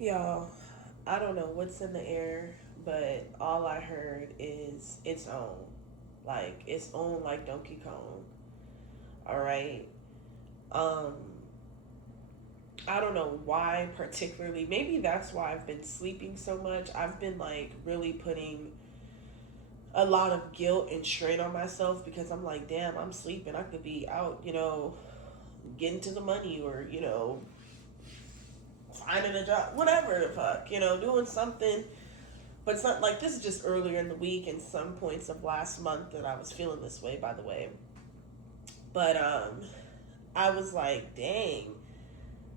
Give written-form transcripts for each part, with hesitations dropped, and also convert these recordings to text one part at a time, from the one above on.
Y'all, I don't know what's in the air, but all I heard is its own. Like, its own, like Donkey Kong. All right. Um, I don't know why particularly. Maybe that's why I've been sleeping so much. I've been like really putting a lot of guilt and strain on myself because I'm like, damn, I'm sleeping. I could be out, getting to the money or, finding a job, whatever the fuck, doing something. But it's not like this is just earlier in the week and some points of last month that I was feeling this way, by the way. But I was like, dang,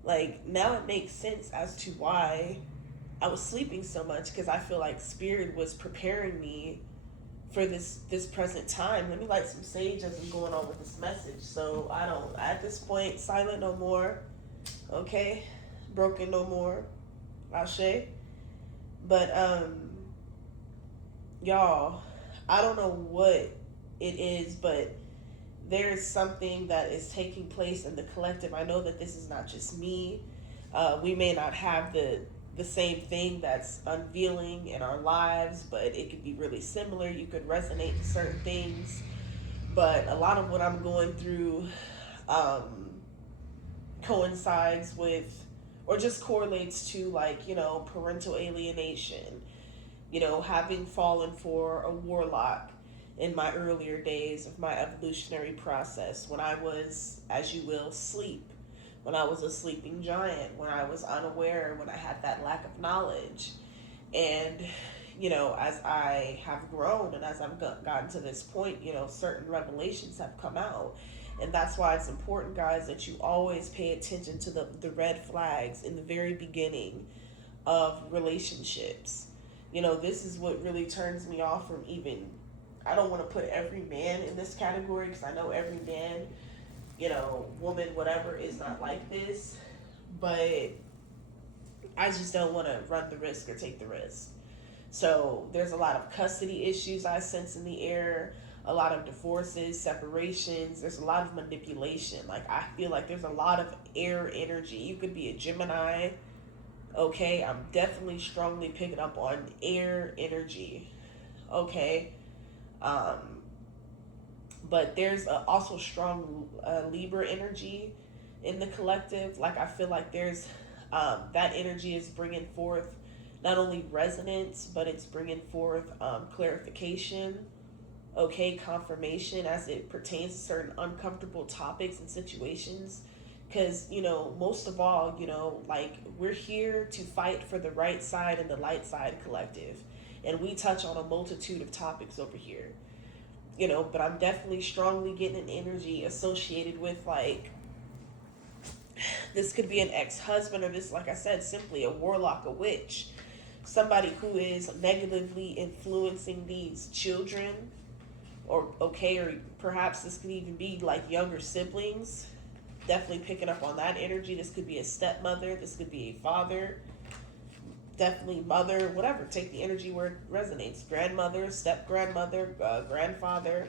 like now it makes sense as to why I was sleeping so much because I feel like spirit was preparing me for this present time. Let me light some sage as I'm going on with this message. So I don't at this point silent no more. Okay, broken no more. Ashe. But y'all, I don't know what it is, but there is something that is taking place in the collective. I know that this is not just me. We may not have the same thing that's unveiling in our lives, but it could be really similar. You could resonate to certain things, but a lot of what I'm going through um, coincides with, or just correlates to, like, parental alienation. Having fallen for a warlock in my earlier days of my evolutionary process, when I was, as you will, sleep, when I was a sleeping giant, when I was unaware, when I had that lack of knowledge. And, as I have grown and as I've gotten to this point, certain revelations have come out. And that's why it's important, guys, that you always pay attention to the red flags in the very beginning of relationships. This is what really turns me off from even, I don't want to put every man in this category because I know every man, woman, whatever, is not like this. But I just don't want to run the risk or take the risk. So there's a lot of custody issues I sense in the air, a lot of divorces, separations. There's a lot of manipulation. Like, I feel like there's a lot of air energy. You could be a Gemini. Okay, I'm definitely strongly picking up on air energy. Okay, um, but there's also strong Libra energy in the collective. Like, I feel like there's that energy is bringing forth not only resonance, but it's bringing forth clarification, okay, confirmation as it pertains to certain uncomfortable topics and situations. Because, most of all, like, we're here to fight for the right side and the light side collective. And we touch on a multitude of topics over here, but I'm definitely strongly getting an energy associated with, like, this could be an ex-husband, or this, like I said, simply a warlock, a witch, somebody who is negatively influencing these children, or okay, or perhaps this could even be like younger siblings. Definitely picking up on that energy. This could be a stepmother, this could be a father, definitely mother, whatever. Take the energy where it resonates. Grandmother, step grandmother, grandfather,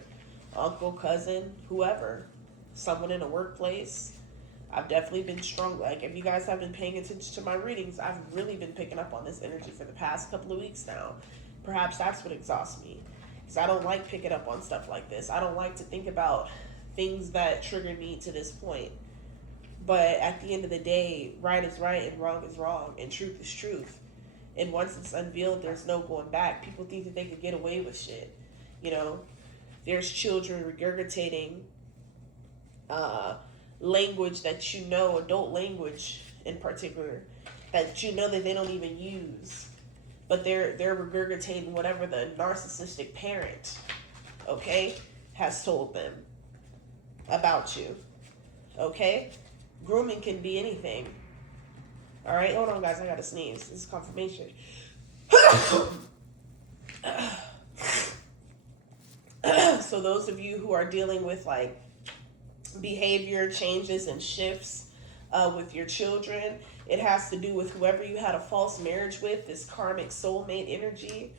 uncle, cousin, whoever. Someone in a workplace. I've definitely been strong. Like, if you guys have been paying attention to my readings, I've really been picking up on this energy for the past couple of weeks now. Perhaps that's what exhausts me. Because I don't like picking up on stuff like this. I don't like to think about things that trigger me to this point. But at the end of the day, right is right and wrong is wrong, and truth is truth. And once it's unveiled, there's no going back. People think that they could get away with shit. You know, there's children regurgitating language that adult language in particular, that that they don't even use, but they're regurgitating whatever the narcissistic parent, okay, has told them about you. Okay, grooming can be anything. All right, hold on, guys. I gotta sneeze. This is confirmation. So those of you who are dealing with, like, behavior changes and shifts with your children, it has to do with whoever you had a false marriage with, this karmic soulmate energy.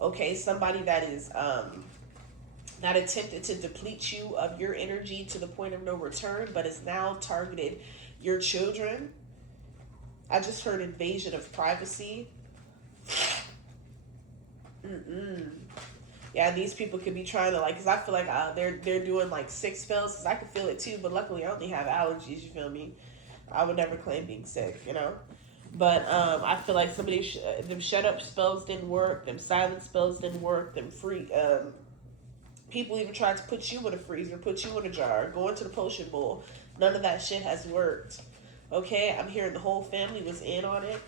Okay, somebody that is that attempted to deplete you of your energy to the point of no return, but is now targeted your children. I just heard invasion of privacy. Mm-mm. Yeah, these people could be trying to, like, because I feel like they're doing like sick spells, because I can feel it too, but luckily I only have allergies, you feel me? I would never claim being sick, you know? But I feel like them shut up spells didn't work, them silent spells didn't work, them free, people even tried to put you in a freezer, put you in a jar, go into the potion bowl. None of that shit has worked. Okay, I'm hearing the whole family was in on it.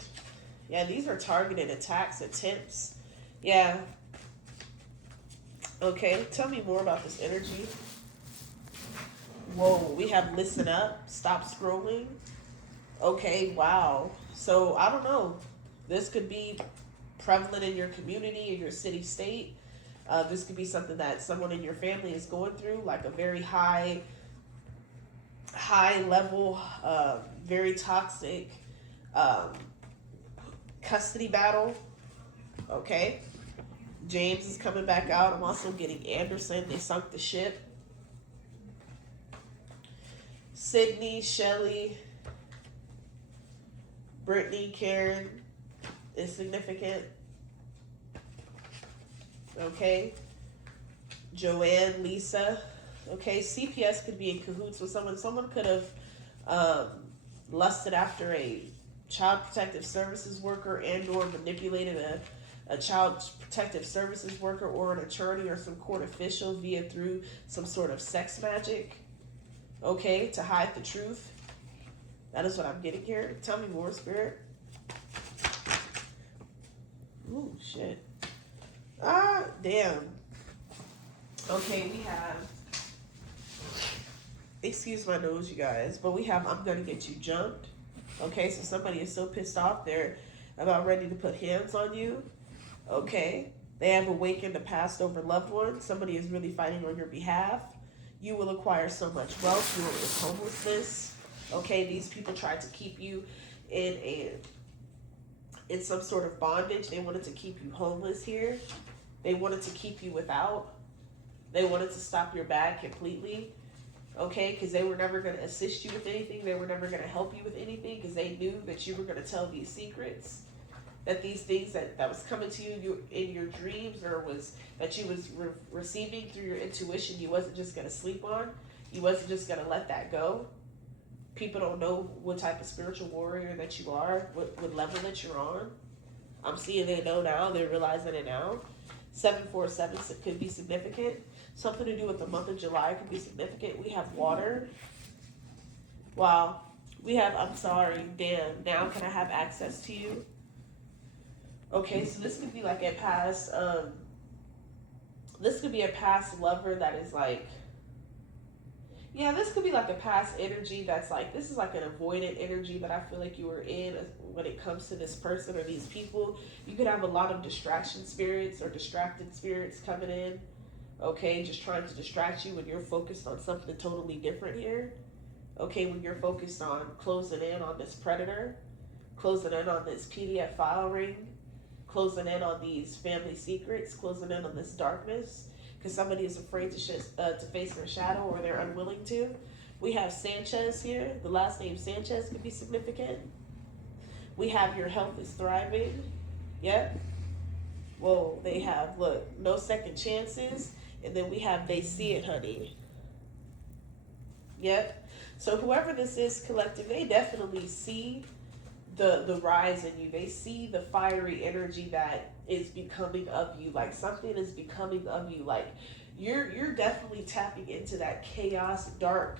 Yeah, these are targeted attacks, attempts. Yeah. Okay, tell me more about this energy. Whoa, we have listen up, stop scrolling. Okay, wow. So I don't know. This could be prevalent in your community, in your city, state. This could be something that someone in your family is going through, like a very high level, very toxic um, custody battle. Okay. James is coming back out. I'm also getting Anderson. They sunk the ship. Sydney, Shelley, Brittany, Karen is significant. Okay. Joanne, Lisa. Okay. CPS could be in cahoots with someone. Someone could have lusted after a child protective services worker and or manipulated a child protective services worker or an attorney or some court official via through some sort of sex magic. Okay. To hide the truth. That is what I'm getting here. Tell me more, Spirit. Ooh, shit. Ah, damn. Okay, we have... Excuse my nose, you guys. But we have I'm gonna get you jumped. Okay, so somebody is so pissed off, they're about ready to put hands on you. Okay. They have awakened a past over loved one. Somebody is really fighting on your behalf. You will acquire so much wealth. You will end homelessness. Okay, these people tried to keep you in some sort of bondage. They wanted to keep you homeless here. They wanted to keep you without. They wanted to stop your bag completely. Okay, because they were never going to assist you with anything. They were never going to help you with anything because they knew that you were going to tell these secrets. That these things that was coming to you in your dreams or was that you was receiving through your intuition, you wasn't just going to sleep on. You wasn't just going to let that go. People don't know what type of spiritual warrior that you are, what level that you're on. I'm seeing they know now. They're realizing it now. 747 could be significant. Something to do with the month of July could be significant. We have water. Wow. We have, I'm sorry, damn. Now can I have access to you? Okay, so this could be like a past, this could be a past lover that is like, yeah, this could be like a past energy that's like, this is like an avoidant energy that I feel like you were in when it comes to this person or these people. You could have a lot of distraction spirits or distracted spirits coming in, okay, just trying to distract you when you're focused on something totally different here. Okay, when you're focused on closing in on this predator, closing in on this PDF file ring, closing in on these family secrets, closing in on this darkness, because somebody is afraid to face their shadow or they're unwilling to. We have Sanchez here. The last name Sanchez could be significant. We have your health is thriving. Yep. Whoa, they have, look, no second chances. And then we have they see it, honey. Yep. So whoever this is collective, they definitely see the rise in you. They see the fiery energy that is becoming of you. Like something is becoming of you. Like you're definitely tapping into that chaos, dark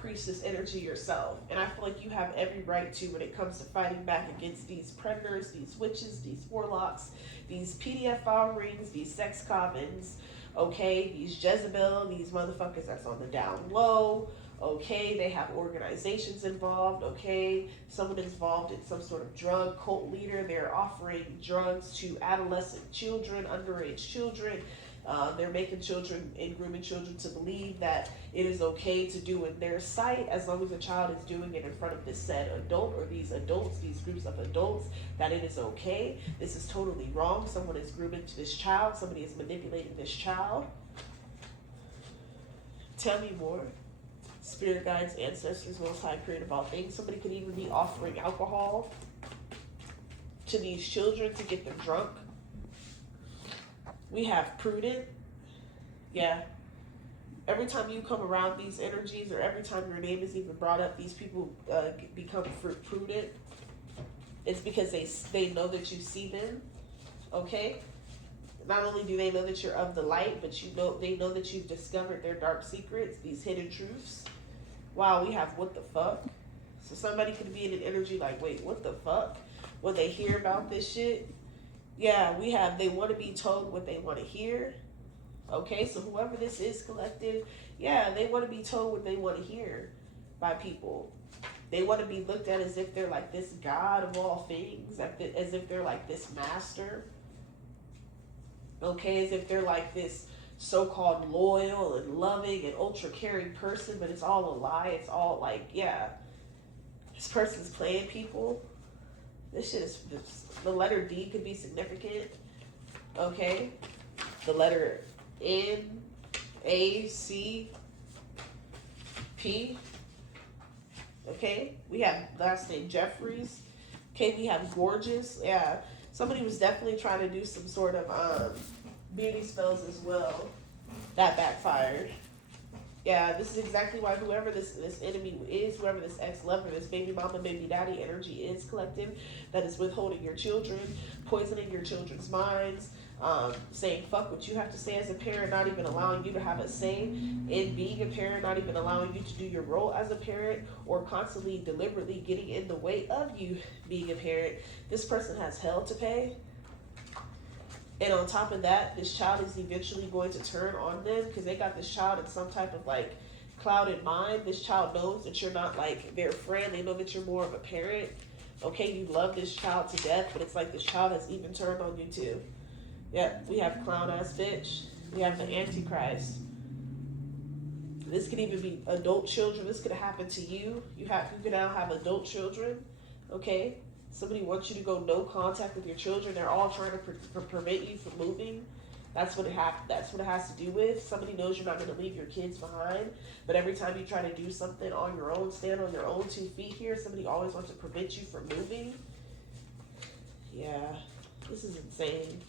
priestess energy yourself. And I feel like you have every right to when it comes to fighting back against these predators, these witches, these warlocks, these PDF file rings, these sex covens, okay, these Jezebel, these motherfuckers that's on the down low. Okay, they have organizations involved. Okay, someone is involved in some sort of drug cult leader. They're offering drugs to adolescent children, underage children. They're making children and grooming children to believe that it is okay to do in their sight as long as the child is doing it in front of this said adult or these adults, these groups of adults, that it is okay. This is totally wrong. Someone is grooming this child. Somebody is manipulating this child. Tell me more. Spirit guides, ancestors, most high, creator of all things. Somebody could even be offering alcohol to these children to get them drunk. We have prudent. Yeah. Every time you come around these energies, or every time your name is even brought up, these people become prudent. It's because they know that you see them. Okay. Not only do they know that you're of the light, but they know that you've discovered their dark secrets, these hidden truths. Wow, we have what the fuck. So somebody could be in an energy like, wait, what the fuck? When they hear about this shit. Yeah, we have, they want to be told what they want to hear. Okay, so whoever this is, collective, yeah, they want to be told what they want to hear by people. They want to be looked at as if they're like this God of all things, as if they're like this master. Okay, as if they're like this so-called loyal and loving and ultra caring person, but it's all a lie. It's all like, yeah, this person's playing people. This shit is, the letter D could be significant. Okay, the letter N, A, C, P. Okay, we have last name Jeffries. Okay, we have gorgeous. Yeah, somebody was definitely trying to do some sort of beauty spells as well. That backfired. Yeah, this is exactly why whoever this enemy is, whoever this ex-lover, this baby mama, baby daddy energy is, collective, that is withholding your children, poisoning your children's minds, saying fuck what you have to say as a parent, not even allowing you to have a say in being a parent, not even allowing you to do your role as a parent, or constantly, deliberately getting in the way of you being a parent. This person has hell to pay. And on top of that, this child is eventually going to turn on them because they got this child in some type of like clouded mind. This child knows that you're not like their friend. They know that you're more of a parent. Okay, you love this child to death, but it's like this child has even turned on you too. Yep, we have clown ass bitch. We have the Antichrist. This could even be adult children. This could happen to you. You could now have adult children. Okay. Somebody wants you to go no contact with your children. They're all trying to prevent you from moving. That's what That's what it has to do with. Somebody knows you're not going to leave your kids behind, but every time you try to do something on your own, stand on your own 2 feet here, somebody always wants to prevent you from moving. Yeah, this is insane.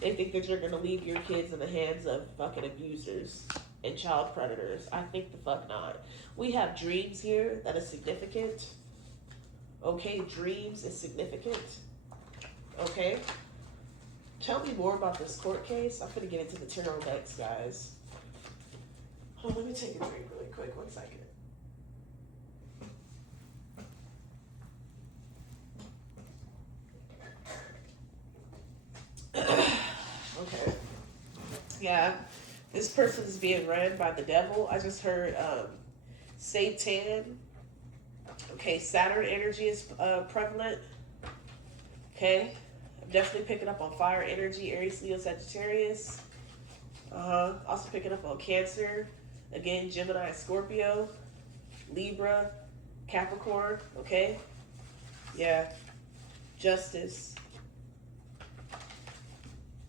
They think that you're going to leave your kids in the hands of fucking abusers and child predators. I think the fuck not. We have dreams here that is significant. Okay, dreams is significant. Okay. Tell me more about this court case. I'm gonna get into the tarot decks, guys. Oh, let me take a drink really quick. 1 second. Okay. Yeah, this person's being ran by the devil. I just heard Satan. Okay, Saturn energy is prevalent. Okay, I'm definitely picking up on fire energy, Aries, Leo, Sagittarius. Also picking up on Cancer. Again, Gemini, Scorpio, Libra, Capricorn. Okay, yeah, Justice.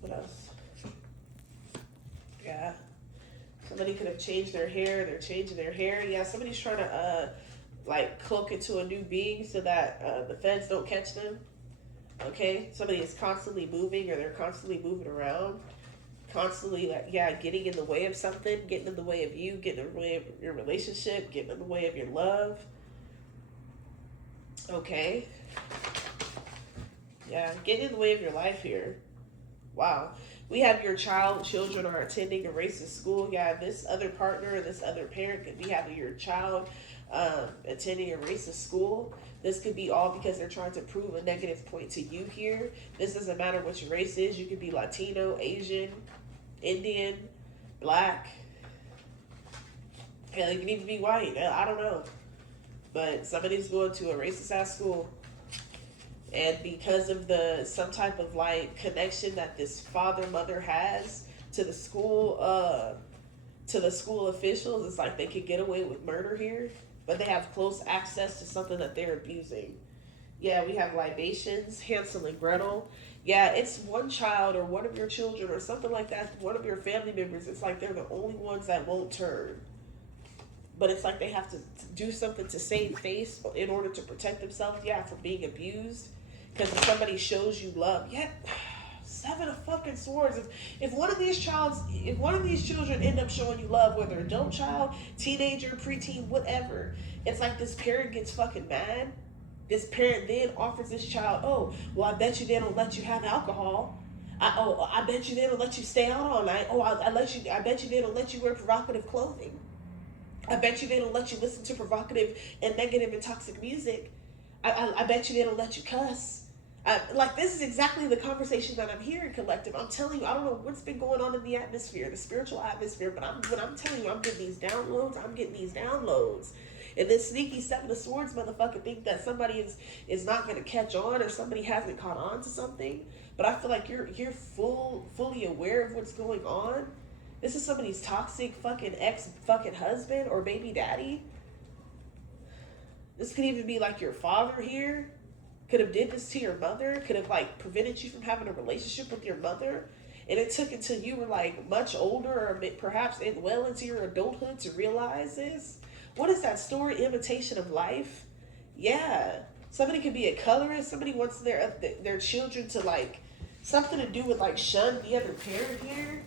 What else? Yeah, somebody could have changed their hair. They're changing their hair. Yeah, somebody's trying to like cloak into a new being so that the feds don't catch them. Okay, somebody is constantly moving, or they're constantly moving around, constantly like, yeah, getting in the way of something, getting in the way of you, getting in the way of your relationship, getting in the way of your love. Okay, yeah, getting in the way of your life here. Wow. We have your children are attending a racist school. Yeah, this other partner, this other parent could be having your child attending a racist school. This could be all because they're trying to prove a negative point to you here. This doesn't matter what your race is. You could be Latino, Asian, Indian, Black. Hell, you can even be white. I don't know. But somebody's going to a racist ass school. And because of some type of like connection that this mother has to the school officials, it's like they could get away with murder here, but they have close access to something that they're abusing. Yeah, we have libations, Hansel and Gretel. Yeah, it's one child or one of your children or something like that, one of your family members. It's like they're the only ones that won't turn. but it's like they have to do something to save face in order to protect themselves, yeah, from being abused. Because if somebody shows you love, yeah, seven of fucking swords. If one of these children end up showing you love, whether adult child, teenager, preteen, whatever, it's like this parent gets fucking mad. This parent then offers this child, oh, well, I bet you they don't let you have alcohol. I bet you they don't let you stay out all night. Oh, I bet you they don't let you wear provocative clothing. I bet you they don't let you listen to provocative and negative and toxic music. I bet you they don't let you cuss. Like, this is exactly the conversation that I'm hearing, collective. I'm telling you, I don't know what's been going on in the atmosphere, the spiritual atmosphere, but when I'm telling you, I'm getting these downloads. And this sneaky Seven of Swords motherfucker think that somebody is not going to catch on, or somebody hasn't caught on to something. But I feel like you're fully aware of what's going on. This is somebody's toxic fucking ex fucking husband or baby daddy. This could even be like your father here. Could have did this to your mother. Could have like prevented you from having a relationship with your mother. And it took until you were like much older, or perhaps well into your adulthood, to realize this. What is that story? Imitation of life? Yeah. Somebody could be a colorist. Somebody wants their children to like something to do with like shun the other parent here.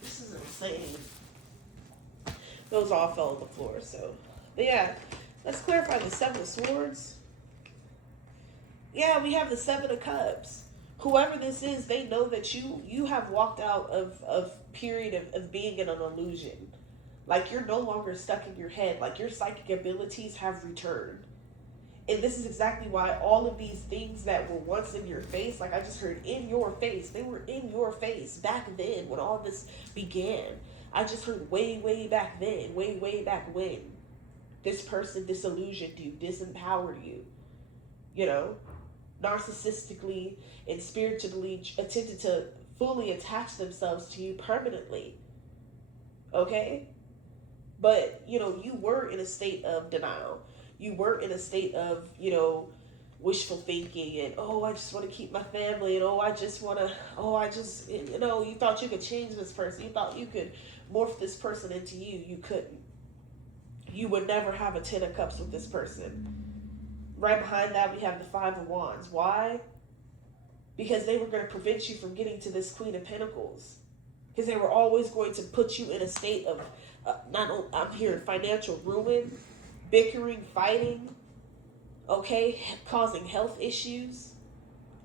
This is insane. Those all fell on the floor. So, but yeah, let's clarify the Seven of Swords. Yeah, we have the Seven of Cups. Whoever this is, they know that you have walked out of period of being in an illusion. Like, you're no longer stuck in your head. Like, your psychic abilities have returned. And this is exactly why all of these things that were once in your face, like I just heard in your face, they were in your face back then when all this began. I just heard way back then, way back when. This person disillusioned you, disempowered you, you know, narcissistically and spiritually attempted to fully attach themselves to you permanently. Okay? But, you know, you were in a state of denial. You were in a state of, you know, wishful thinking and, oh, I just want to keep my family, and you know, you thought you could change this person. You thought you could morph this person into you. You couldn't. You would never have a Ten of Cups with this person. Right behind that, we have the Five of Wands. Why? Because they were going to prevent you from getting to this Queen of Pentacles. Because they were always going to put you in a state of, I'm hearing financial ruin, bickering, fighting, okay, causing health issues.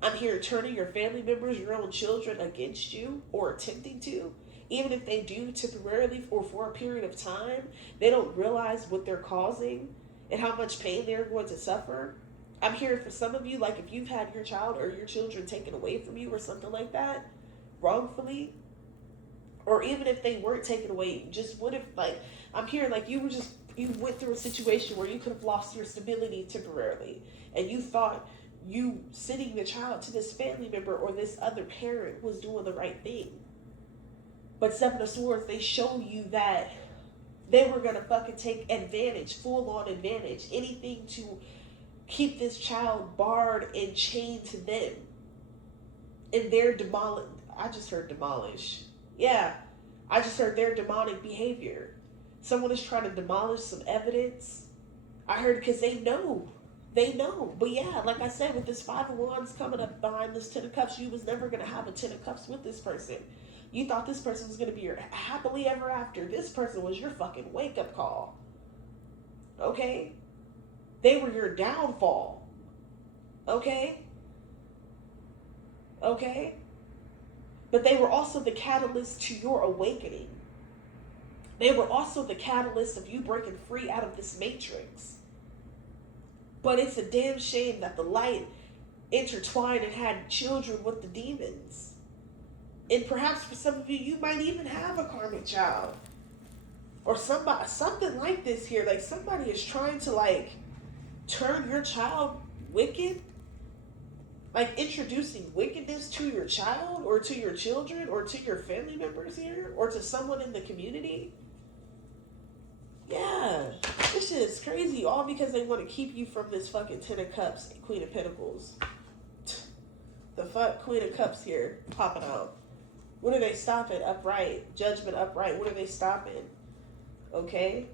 I'm hearing turning your family members, your own children against you, or attempting to. Even if they do temporarily or for a period of time, they don't realize what they're causing and how much pain they're going to suffer. I'm hearing for some of you, like if you've had your child or your children taken away from you or something like that, wrongfully, or even if they weren't taken away, just what if, like, I'm hearing like you went through a situation where you could have lost your stability temporarily, and you thought you sending the child to this family member or this other parent was doing the right thing. But Seven of Swords, they show you that they were going to fucking take advantage, full-on advantage, anything to keep this child barred and chained to them. And their I just heard demolish. Yeah, I just heard their demonic behavior. Someone is trying to demolish some evidence. I heard because they know. But yeah, like I said, with this Five of Wands coming up behind this Ten of Cups, you was never going to have a Ten of Cups with this person. You thought this person was going to be your happily ever after. This person was your fucking wake-up call. Okay? They were your downfall. Okay? Okay? But they were also the catalyst to your awakening. They were also the catalyst of you breaking free out of this matrix. But it's a damn shame that the light intertwined and had children with the demons. And perhaps for some of you, you might even have a karmic child. Or something like this here. Like somebody is trying to like turn your child wicked. Like introducing wickedness to your child or to your children or to your family members here or to someone in the community. Yeah, this shit is crazy. All because they want to keep you from this fucking Ten of Cups and Queen of Pentacles. The fuck Queen of Cups here popping out. What are they stopping? Upright. Judgment upright. What are they stopping? Okay?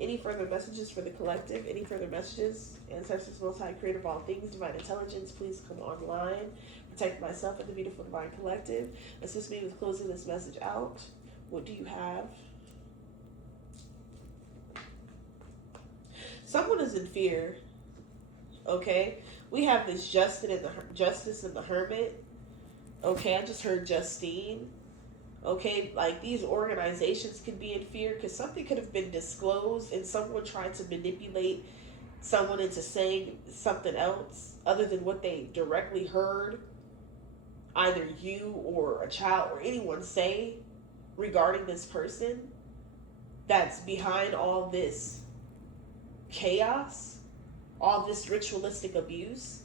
Any further messages for the collective? Any further messages? Ancestors, Most High, Creator of all things, Divine Intelligence, please come online. Protect myself and the beautiful Divine Collective. Assist me with closing this message out. What do you have? Someone is in fear. Okay? We have this Justice and the Hermit. Okay, I just heard Justine. Okay, like these organizations could be in fear because something could have been disclosed and someone tried to manipulate someone into saying something else other than what they directly heard either you or a child or anyone say regarding this person that's behind all this chaos, all this ritualistic abuse.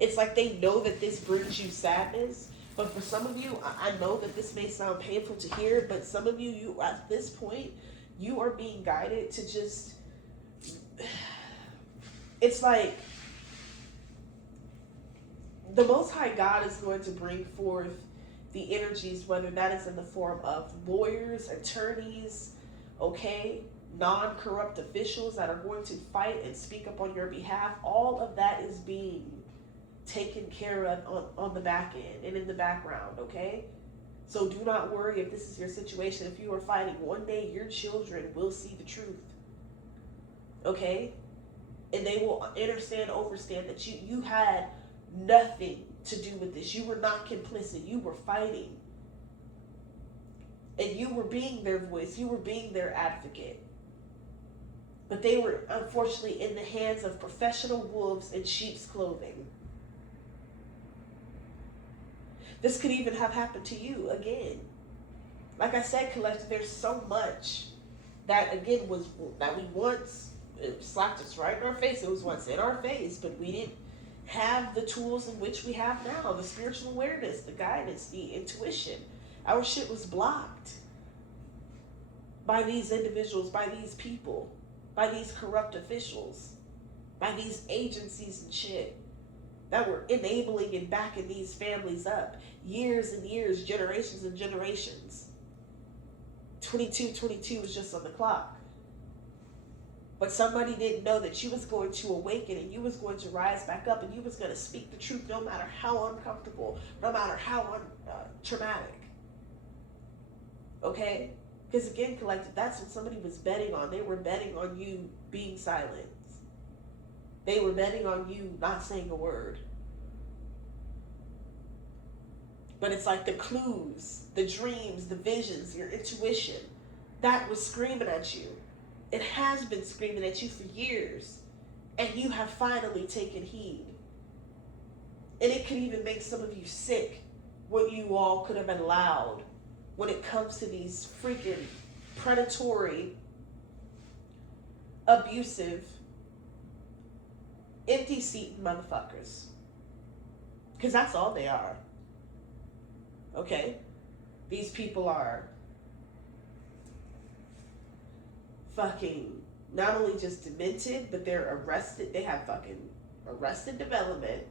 It's like they know that this brings you sadness. But for some of you, I know that this may sound painful to hear, but some of you at this point, you are being guided to just, it's like the Most High God is going to bring forth the energies, whether that is in the form of lawyers, attorneys, okay, non-corrupt officials that are going to fight and speak up on your behalf. All of that is being taken care of on the back end and in the background, okay? So do not worry if this is your situation. If you are fighting, one day your children will see the truth, okay? And they will understand, overstand that you had nothing to do with this. You were not complicit. You were fighting. And you were being their voice. You were being their advocate. But they were unfortunately in the hands of professional wolves in sheep's clothing. This could even have happened to you again. Like I said, collective, there's so much that again that we once, it slapped us right in our face. It was once in our face, but we didn't have the tools in which we have now. The spiritual awareness, the guidance, the intuition. Our shit was blocked by these individuals, by these people, by these corrupt officials, by these agencies and shit that were enabling and backing these families up. Years and years, generations and generations. 22 was just on the clock. But somebody didn't know that you was going to awaken and you was going to rise back up and you was going to speak the truth no matter how uncomfortable, no matter how traumatic. Okay? Because again, collective, that's what somebody was betting on. They were betting on you being silent. They were betting on you not saying a word. But it's like the clues, the dreams, the visions, your intuition, that was screaming at you. It has been screaming at you for years. And you have finally taken heed. And it could even make some of you sick what you all could have allowed when it comes to these freaking predatory, abusive, empty seat motherfuckers. Because that's all they are. Okay? These people are fucking not only just demented, but they're arrested. They have fucking arrested development.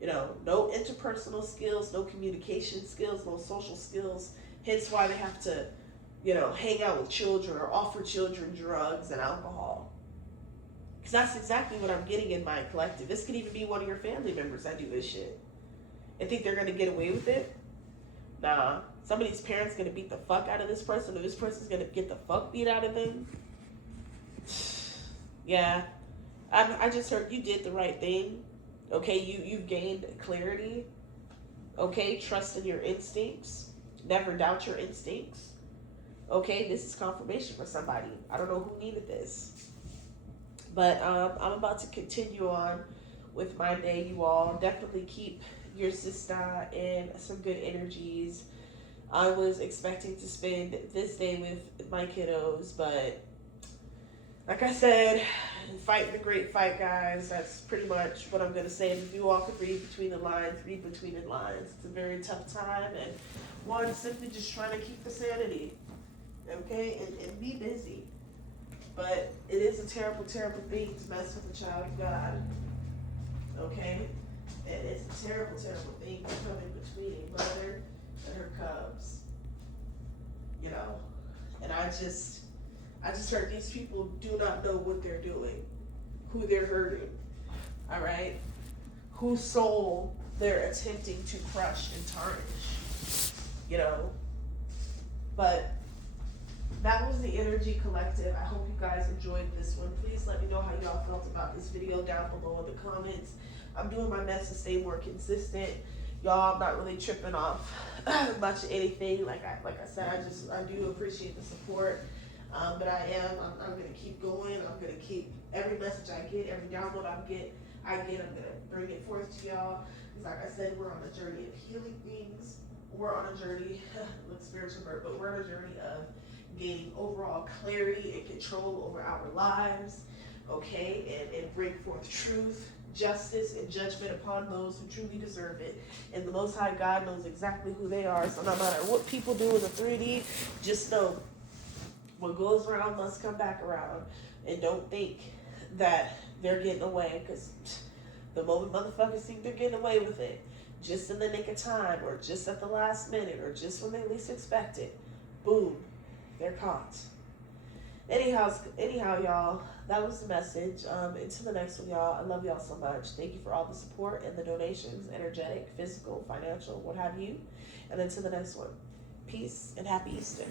You know, no interpersonal skills, no communication skills, no social skills. Hence why they have to, you know, hang out with children or offer children drugs and alcohol. Because that's exactly what I'm getting in my collective. This could even be one of your family members that do this shit. And think they're going to get away with it? Nah. Somebody's parents going to beat the fuck out of this person, or this person's going to get the fuck beat out of them. Yeah. I just heard you did the right thing. Okay, you've gained clarity. Okay, trust in your instincts. Never doubt your instincts. Okay, this is confirmation for somebody. I don't know who needed this. But I'm about to continue on with my day, you all. Definitely keep your sister in some good energies. I was expecting to spend this day with my kiddos, but like I said, fighting the great fight, guys. That's pretty much what I'm going to say. And if you all could read between the lines, read between the lines. It's a very tough time, and one, simply just trying to keep the sanity, okay, and be busy. But it is a terrible, terrible thing to mess with a child of God, okay? And it's a terrible, terrible thing to come in between a mother and her cubs, you know? And I just, I just heard these people do not know what they're doing, who they're hurting, all right? Whose soul they're attempting to crush and tarnish, you know? But that was the Energy Collective. I hope you guys enjoyed this one. Please let me know how y'all felt about this video down below in the comments. I'm doing my best to stay more consistent. Y'all, I'm not really tripping off much of anything. Like I said, I do appreciate the support. But I'm gonna keep going. I'm gonna keep every message I get, every download I'm gonna bring it forth to y'all. Because like I said, we're on a journey of healing things. We're on a journey, with spiritual birth, but we're on a journey of gaining overall clarity and control over our lives, okay, and bring forth truth, justice, and judgment upon those who truly deserve it. And the Most High God knows exactly who they are. So no matter what people do in the 3D, just know what goes around must come back around. And don't think that they're getting away, because the moment motherfuckers think they're getting away with it, just in the nick of time, or just at the last minute, or just when they least expect it, boom, they're caught. Anyhow, y'all, that was the message. Until the next one, y'all. I love y'all so much. Thank you for all the support and the donations, energetic, physical, financial, what have you. And until the next one, peace and happy Easter.